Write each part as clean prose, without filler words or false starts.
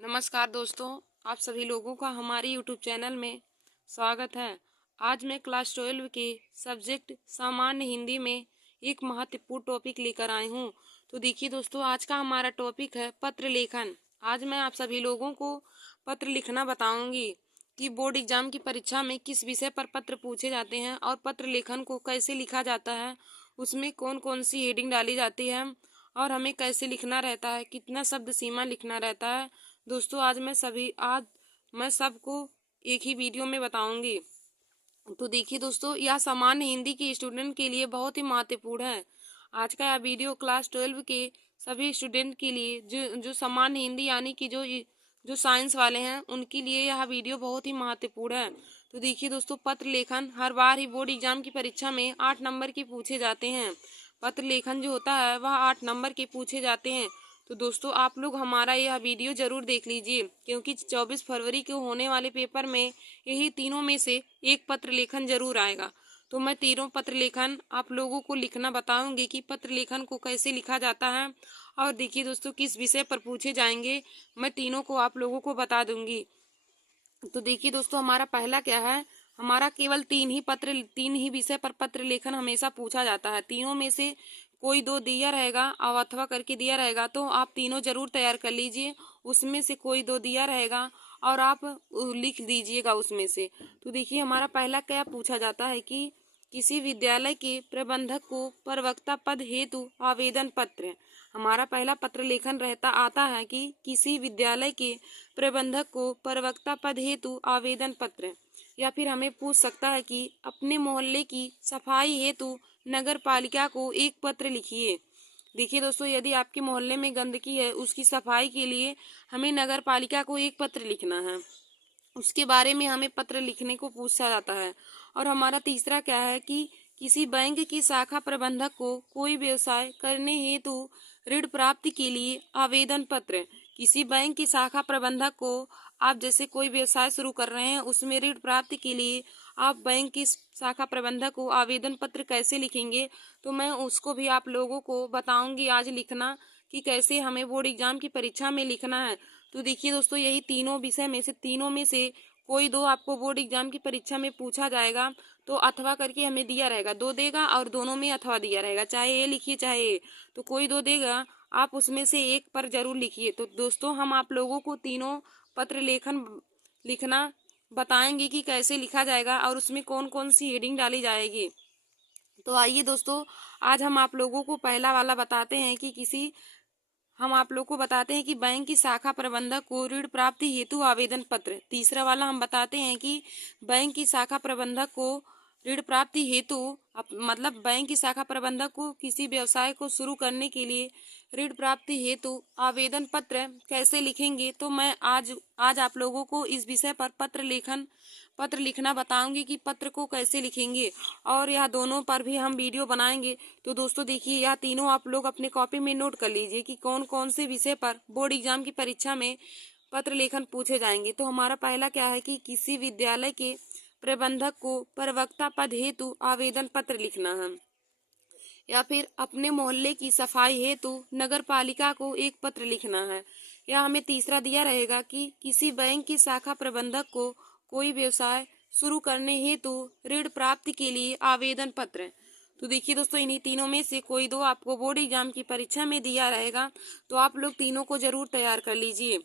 नमस्कार दोस्तों, आप सभी लोगों का हमारे YouTube चैनल में स्वागत है। आज मैं क्लास 12 के सब्जेक्ट सामान्य हिंदी में एक महत्वपूर्ण टॉपिक लेकर आई हूँ। तो देखिए दोस्तों, आज का हमारा टॉपिक है पत्र लेखन। आज मैं आप सभी लोगों को पत्र लिखना बताऊंगी कि बोर्ड एग्जाम की परीक्षा में किस विषय पर पत्र पूछे जाते हैं और पत्र लेखन को कैसे लिखा जाता है, उसमें कौन कौन सी हेडिंग डाली जाती है और हमें कैसे लिखना रहता है, कितना शब्द सीमा लिखना रहता है। दोस्तों आज मैं सबको एक ही वीडियो में बताऊंगी। तो देखिए दोस्तों, यह सामान्य हिंदी के स्टूडेंट के लिए बहुत ही महत्वपूर्ण है। आज का यह वीडियो क्लास 12 के सभी स्टूडेंट के लिए जो जो सामान्य हिंदी यानी कि जो साइंस वाले हैं उनके लिए यह वीडियो बहुत ही महत्वपूर्ण है। तो देखिए दोस्तों, पत्र लेखन हर बार ही बोर्ड एग्जाम की परीक्षा में 8 नंबर के पूछे जाते हैं। पत्र लेखन जो होता है वह 8 नंबर के पूछे जाते हैं। तो दोस्तों आप लोग हमारा यह वीडियो जरूर देख लीजिए, क्योंकि 24 फरवरी को होने वाले पेपर में यही तीनों में से एक पत्र लेखन जरूर आएगा। तो मैं तीनों पत्र लेखन आप लोगों को लिखना बताऊंगी कि पत्र लेखन को कैसे लिखा जाता है और देखिए दोस्तों किस विषय पर पूछे जाएंगे, मैं तीनों को आप लोगों को बता दूंगी। तो देखिए दोस्तों, हमारा पहला क्या है, हमारा केवल तीन ही विषय पर पत्र लेखन हमेशा पूछा जाता है। तीनों में से कोई दो दिया रहेगा और अथवा करके दिया रहेगा, तो आप तीनों जरूर तैयार कर लीजिए। उसमें से कोई दो दिया रहेगा और आप लिख दीजिएगा उसमें से। तो देखिए हमारा पहला क्या पूछा जाता है कि किसी विद्यालय के प्रबंधक को प्रवक्ता पद हेतु आवेदन पत्र। हमारा पहला पत्र लेखन रहता आता है कि किसी विद्यालय के प्रबंधक को प्रवक्ता पद हेतु आवेदन पत्र, या फिर हमें पूछ सकता है कि अपने मोहल्ले की सफाई हेतु नगर पालिका को एक पत्र लिखिए। देखिए दोस्तों, यदि आपके मोहल्ले में गंदगी है उसकी सफाई के लिए हमें नगर पालिका को एक पत्र लिखना है, उसके बारे में हमें पत्र लिखने को पूछा जाता है। और हमारा तीसरा क्या है कि किसी बैंक की शाखा प्रबंधक को कोई व्यवसाय करने हेतु ऋण प्राप्ति के लिए आवेदन पत्र। किसी बैंक की शाखा प्रबंधक को आप जैसे कोई व्यवसाय शुरू कर रहे हैं उसमें ऋण प्राप्ति के लिए आप बैंक की शाखा प्रबंधक को आवेदन पत्र कैसे लिखेंगे, तो मैं उसको भी आप लोगों को बताऊंगी आज लिखना कि कैसे हमें बोर्ड एग्जाम की परीक्षा में लिखना है। तो देखिए दोस्तों, यही तीनों में से कोई दो आपको बोर्ड एग्जाम की परीक्षा में पूछा जाएगा। तो अथवा करके हमें दिया रहेगा, दो देगा और दोनों में अथवा दिया रहेगा, चाहे ए लिखिए चाहे ए, तो कोई दो देगा, आप उसमें से एक पर जरूर लिखिए। तो दोस्तों हम आप लोगों को तीनों पत्र लेखन लिखना बताएंगे कि कैसे लिखा जाएगा और उसमें कौन कौन सी हेडिंग डाली जाएगी। तो आइए दोस्तों, आज हम आप लोगों को पहला वाला बताते हैं कि हम आप लोग को बताते हैं कि बैंक की शाखा प्रबंधक को ऋण प्राप्ति हेतु आवेदन पत्र। तीसरा वाला हम बताते हैं कि बैंक की शाखा प्रबंधक को ऋण प्राप्ति हेतु मतलब बैंक की शाखा प्रबंधक को किसी व्यवसाय को शुरू करने के लिए ऋण प्राप्ति हेतु आवेदन पत्र कैसे लिखेंगे। तो मैं आज आप लोगों को इस विषय पर पत्र लिखना बताऊंगी कि पत्र को कैसे लिखेंगे, और यह दोनों पर भी हम वीडियो बनाएंगे। तो दोस्तों देखिए, यह तीनों आप लोग अपने कॉपी में नोट कर लीजिए कि कौन कौन से विषय पर बोर्ड एग्जाम की परीक्षा में पत्र लेखन पूछे जाएंगे। तो हमारा पहला क्या है कि किसी विद्यालय के प्रबंधक को प्रवक्ता पद हेतु आवेदन पत्र लिखना है, या फिर अपने मोहल्ले की सफाई हेतु नगर पालिका को एक पत्र लिखना है, या हमें तीसरा दिया रहेगा कि किसी बैंक की शाखा प्रबंधक को कोई व्यवसाय शुरू करने हेतु ऋण प्राप्ति के लिए आवेदन पत्र। तो देखिए दोस्तों, इन्हीं तीनों में से कोई दो आपको बोर्ड एग्जाम की परीक्षा में दिया रहेगा, तो आप लोग तीनों को जरूर तैयार कर लीजिए।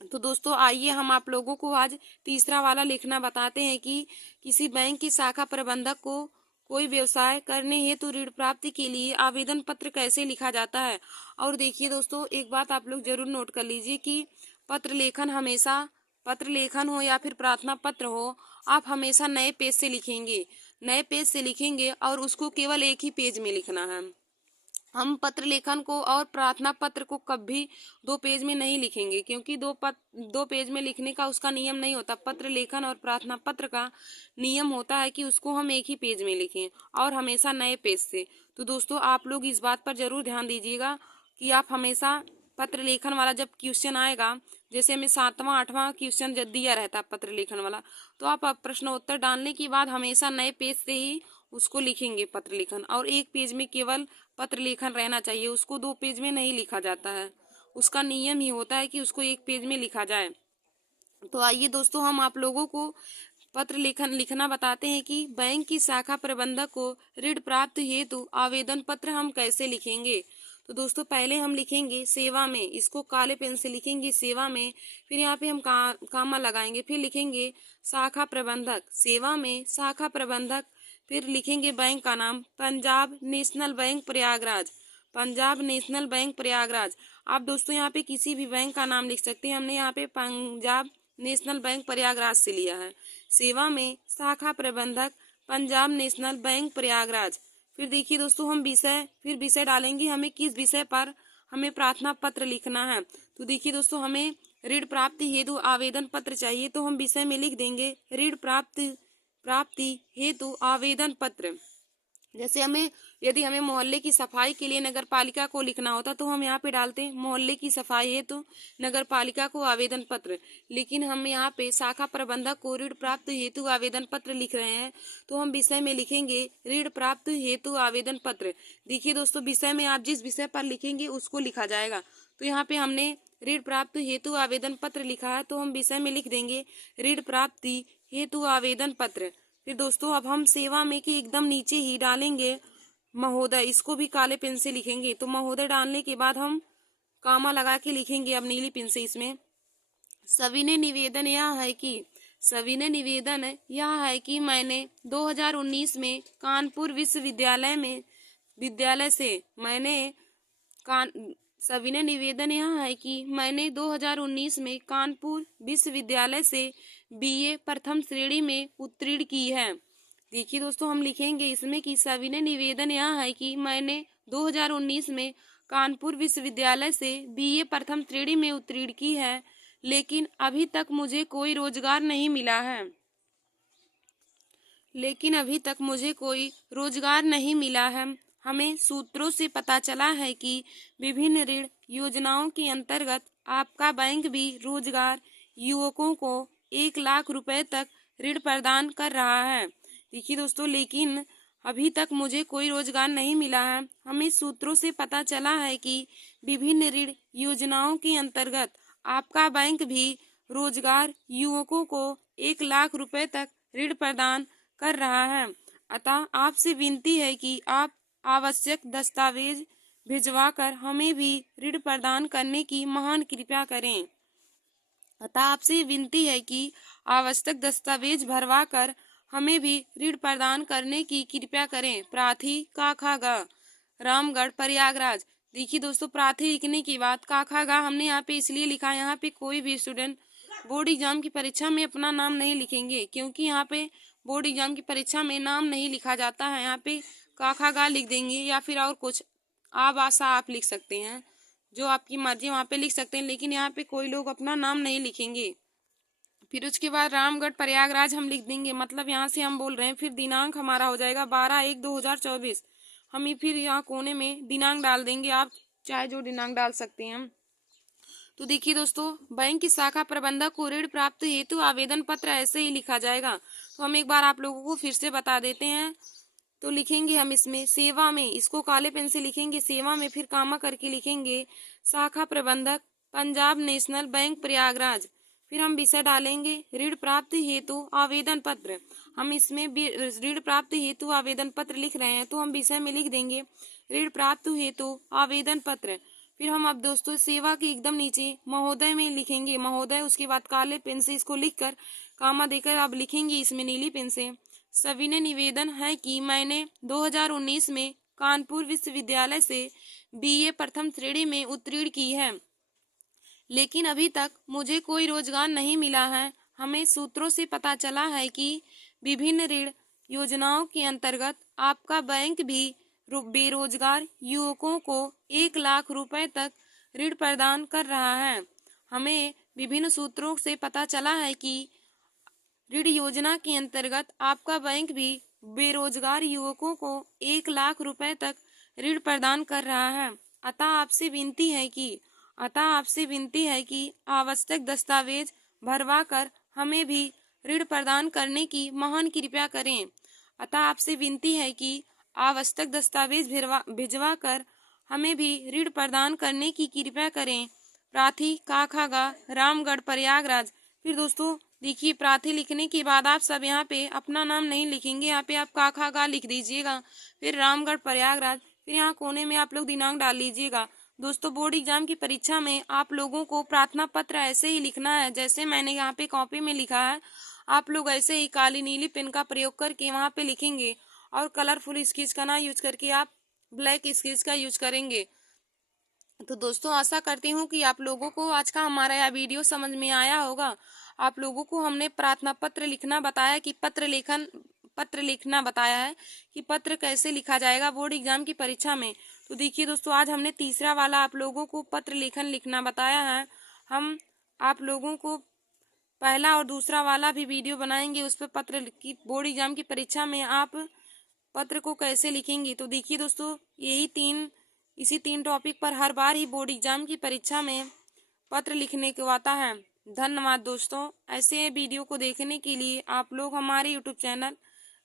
तो दोस्तों आइए हम आप लोगों को आज तीसरा वाला लिखना बताते हैं कि किसी बैंक की शाखा प्रबंधक को कोई व्यवसाय करने हेतु ऋण प्राप्ति के लिए आवेदन पत्र कैसे लिखा जाता है। और देखिए दोस्तों, एक बात आप लोग जरूर नोट कर लीजिए कि पत्र लेखन हो या फिर प्रार्थना पत्र हो, आप हमेशा नए पेज से लिखेंगे और उसको केवल एक ही पेज में लिखना है। हम पत्र लेखन को और प्रार्थना पत्र को कभी दो पेज में नहीं लिखेंगे, क्योंकि दो पेज में लिखने का उसका नियम नहीं होता। पत्र लेखन और प्रार्थना पत्र का नियम होता है कि उसको हम एक ही पेज में लिखें और हमेशा नए पेज से। तो दोस्तों आप लोग इस बात पर जरूर ध्यान दीजिएगा कि आप हमेशा पत्र लेखन वाला जब क्वेश्चन आएगा, जैसे हमें 7वां 8वां क्वेश्चन जब दिया रहता है पत्र लेखन वाला, तो आप प्रश्नोत्तर डालने के बाद हमेशा नए पेज से ही उसको लिखेंगे पत्र लेखन, और एक पेज में केवल पत्र लेखन रहना चाहिए, उसको दो पेज में नहीं लिखा जाता है। उसका नियम ही होता है कि उसको एक पेज में लिखा जाए। तो आइए दोस्तों, हम आप लोगों को पत्र लिखना बताते हैं कि बैंक की शाखा प्रबंधक को ऋण प्राप्त हेतु आवेदन पत्र हम कैसे लिखेंगे। तो दोस्तों, पहले हम लिखेंगे सेवा में, इसको काले पेन से लिखेंगे सेवा में। फिर यहाँ पे हम कामा लगाएंगे, फिर लिखेंगे शाखा प्रबंधक, सेवा में शाखा प्रबंधक। फिर लिखेंगे बैंक का नाम, Punjab national bank Prayagraj, Punjab national bank Prayagraj. आप दोस्तों यहाँ पे किसी भी बैंक का नाम लिख सकते हैं, हमने यहाँ पे पंजाब नेशनल बैंक प्रयागराज से लिया है। सेवा में शाखा प्रबंधक, पंजाब नेशनल बैंक प्रयागराज। फिर देखिए दोस्तों, हम विषय डालेंगे, हमें किस विषय पर हमें प्रार्थना पत्र लिखना है। तो देखिए दोस्तों, हमें ऋण प्राप्ति हेतु आवेदन पत्र चाहिए, तो हम विषय में लिख देंगे ऋण प्राप्ति हेतु आवेदन पत्र। जैसे यदि हमें मोहल्ले की सफाई के लिए नगर पालिका को लिखना होता तो हम यहाँ पे डालते हैं मोहल्ले की सफाई हेतु नगर पालिका को आवेदन पत्र। लेकिन हम यहाँ पे शाखा प्रबंधक को ऋण प्राप्त हेतु आवेदन पत्र लिख रहे हैं, तो हम विषय में लिखेंगे ऋण प्राप्त हेतु आवेदन पत्र। देखिए दोस्तों, विषय में आप जिस विषय पर लिखेंगे उसको लिखा जाएगा। तो यहाँ पे हमने ऋण प्राप्त हेतु आवेदन पत्र लिखा है, तो हम विषय में लिख देंगे ऋण प्राप्ति हेतु आवेदन पत्र। फिर दोस्तों, अब हम सेवा में के एकदम नीचे ही डालेंगे महोदय, इसको भी काले पेन से लिखेंगे। तो महोदय डालने के बाद हम कामा लगा के लिखेंगे अब नीली पेन से इसमें। सविनय निवेदन यह है कि मैंने 2019 में कानपुर विश्वविद्यालय से सविनय निवेदन यह है कि मैंने 2019 में कानपुर विश्वविद्यालय से बीए प्रथम श्रेणी में उत्तीर्ण की है। देखिए दोस्तों, हम लिखेंगे इसमें कि सविनय निवेदन यह है कि मैंने 2019 में कानपुर विश्वविद्यालय से बीए प्रथम श्रेणी में उत्तीर्ण की है, लेकिन अभी तक मुझे कोई रोजगार नहीं मिला है। हमें सूत्रों से पता चला है कि विभिन्न ऋण योजनाओं के अंतर्गत आपका बैंक भी रोजगार युवकों को 1 लाख रुपए तक ऋण प्रदान कर रहा है। देखिए दोस्तों, लेकिन अभी तक मुझे कोई रोजगार नहीं मिला है। हमें सूत्रों से पता चला है कि विभिन्न ऋण योजनाओं के अंतर्गत आपका बैंक भी रोजगार युवकों को 1 लाख रुपए तक ऋण प्रदान कर रहा है। अतः आपसे विनती है कि आप आवश्यक दस्तावेज भिजवाकर हमें भी ऋण प्रदान करने की महान कृपा करें। अतः आपसे विनती है कि आवश्यक दस्तावेज भरवाकर हमें भी ऋण प्रदान करने की कृपया करें। प्रार्थी काखागा, रामगढ़ प्रयागराज। देखिए दोस्तों, प्रार्थी लिखने की बात काखागा हमने यहाँ पे इसलिए लिखा, यहाँ पे कोई भी स्टूडेंट बोर्ड एग्जाम की परीक्षा में अपना नाम नहीं लिखेंगे, क्योंकि यहाँ पे बोर्ड एग्जाम की परीक्षा में नाम नहीं लिखा जाता है। यहाँ पे काखागा लिख देंगे या फिर और कुछ आशा आप लिख सकते हैं, जो आपकी मर्जी वहाँ पे लिख सकते हैं, लेकिन यहाँ पे कोई लोग अपना नाम नहीं लिखेंगे। फिर उसके बाद रामगढ़ प्रयागराज हम लिख देंगे, मतलब यहाँ से हम बोल रहे हैं। फिर दिनांक हमारा हो जाएगा 12/1/2024। हम फिर यहाँ कोने में दिनांक डाल देंगे, आप चाहे जो दिनांक डाल सकते हैं। तो देखिए दोस्तों, बैंक की शाखा प्रबंधक को ऋण प्राप्त हेतु आवेदन पत्र ऐसे ही लिखा जाएगा। तो हम एक बार आप लोगों को फिर से बता देते हैं। तो लिखेंगे हम इसमें सेवा में, इसको काले पेन से लिखेंगे सेवा में, फिर कामा करके लिखेंगे शाखा प्रबंधक, पंजाब नेशनल बैंक प्रयागराज। फिर हम विषय डालेंगे ऋण प्राप्त हेतु आवेदन पत्र। हम इसमें ऋण प्राप्त हेतु आवेदन पत्र लिख रहे हैं, तो हम विषय में लिख देंगे ऋण प्राप्त हेतु आवेदन पत्र। फिर हम अब दोस्तों सेवा के एकदम नीचे महोदय में लिखेंगे महोदय, उसके बाद काले पेन से इसको लिखकर कामा देकर अब लिखेंगे इसमें नीली पेन से सविनय निवेदन है कि मैंने 2019 में कानपुर विश्वविद्यालय से बीए प्रथम श्रेणी में उत्तीर्ण की है, लेकिन अभी तक मुझे कोई रोजगार नहीं मिला है। हमें सूत्रों से पता चला है कि विभिन्न ऋण योजनाओं के अंतर्गत आपका बैंक भी बेरोजगार युवकों को 1 लाख रुपए तक ऋण प्रदान कर रहा है। हमें विभिन्न सूत्रों से पता चला है कि ऋण योजना के अंतर्गत आपका बैंक भी बेरोजगार युवकों को 1 लाख रुपए तक ऋण प्रदान कर रहा है। अतः आपसे विनती है कि आवश्यक दस्तावेज भरवाकर हमें भी ऋण प्रदान करने की महान कृपया करें। अतः आपसे विनती है कि आवश्यक दस्तावेज भिजवाकर हमें भी ऋण प्रदान करने की कृपया करें। प्राथी, का खा गा, रामगढ़, प्रयागराज। फिर दोस्तों देखिए, प्राथी लिखने के बाद आप सब यहाँ पे अपना नाम नहीं लिखेंगे, यहाँ पे आप का खा गा लिख दीजिएगा। फिर रामगढ़, प्रयागराज, फिर यहाँ कोने में आप लोग दिनांक डाल लीजिएगा। दोस्तों बोर्ड एग्जाम की परीक्षा में आप लोगों को प्रार्थना पत्र ऐसे ही लिखना है जैसे मैंने यहाँ पे कॉपी में लिखा है। आप लोग ऐसे ही काली नीली पेन का प्रयोग करके वहाँ पे लिखेंगे और कलरफुल स्केच का ना यूज करके आप ब्लैक स्केच का यूज करेंगे। तो दोस्तों आशा करती हूँ कि आप लोगों को आज का हमारा यह वीडियो समझ में आया होगा। आप लोगों को हमने प्रार्थना पत्र लिखना बताया कि पत्र लिखना बताया है कि पत्र कैसे लिखा जाएगा बोर्ड एग्जाम की परीक्षा में। तो देखिए दोस्तों, आज हमने तीसरा वाला आप लोगों को पत्र लेखन लिखना बताया है। हम आप लोगों को पहला और दूसरा वाला भी वीडियो बनाएंगे, उस पर पत्र की बोर्ड एग्जाम की परीक्षा में आप पत्र को कैसे लिखेंगे। तो देखिए दोस्तों, इसी तीन टॉपिक पर हर बार ही बोर्ड एग्जाम की परीक्षा में पत्र लिखने को आता है। धन्यवाद दोस्तों। ऐसे वीडियो को देखने के लिए आप लोग हमारे यूट्यूब चैनल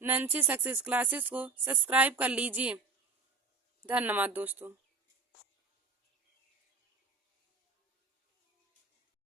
नंसी सक्सेस क्लासेस को सब्सक्राइब कर लीजिए। धन्यवाद दोस्तों।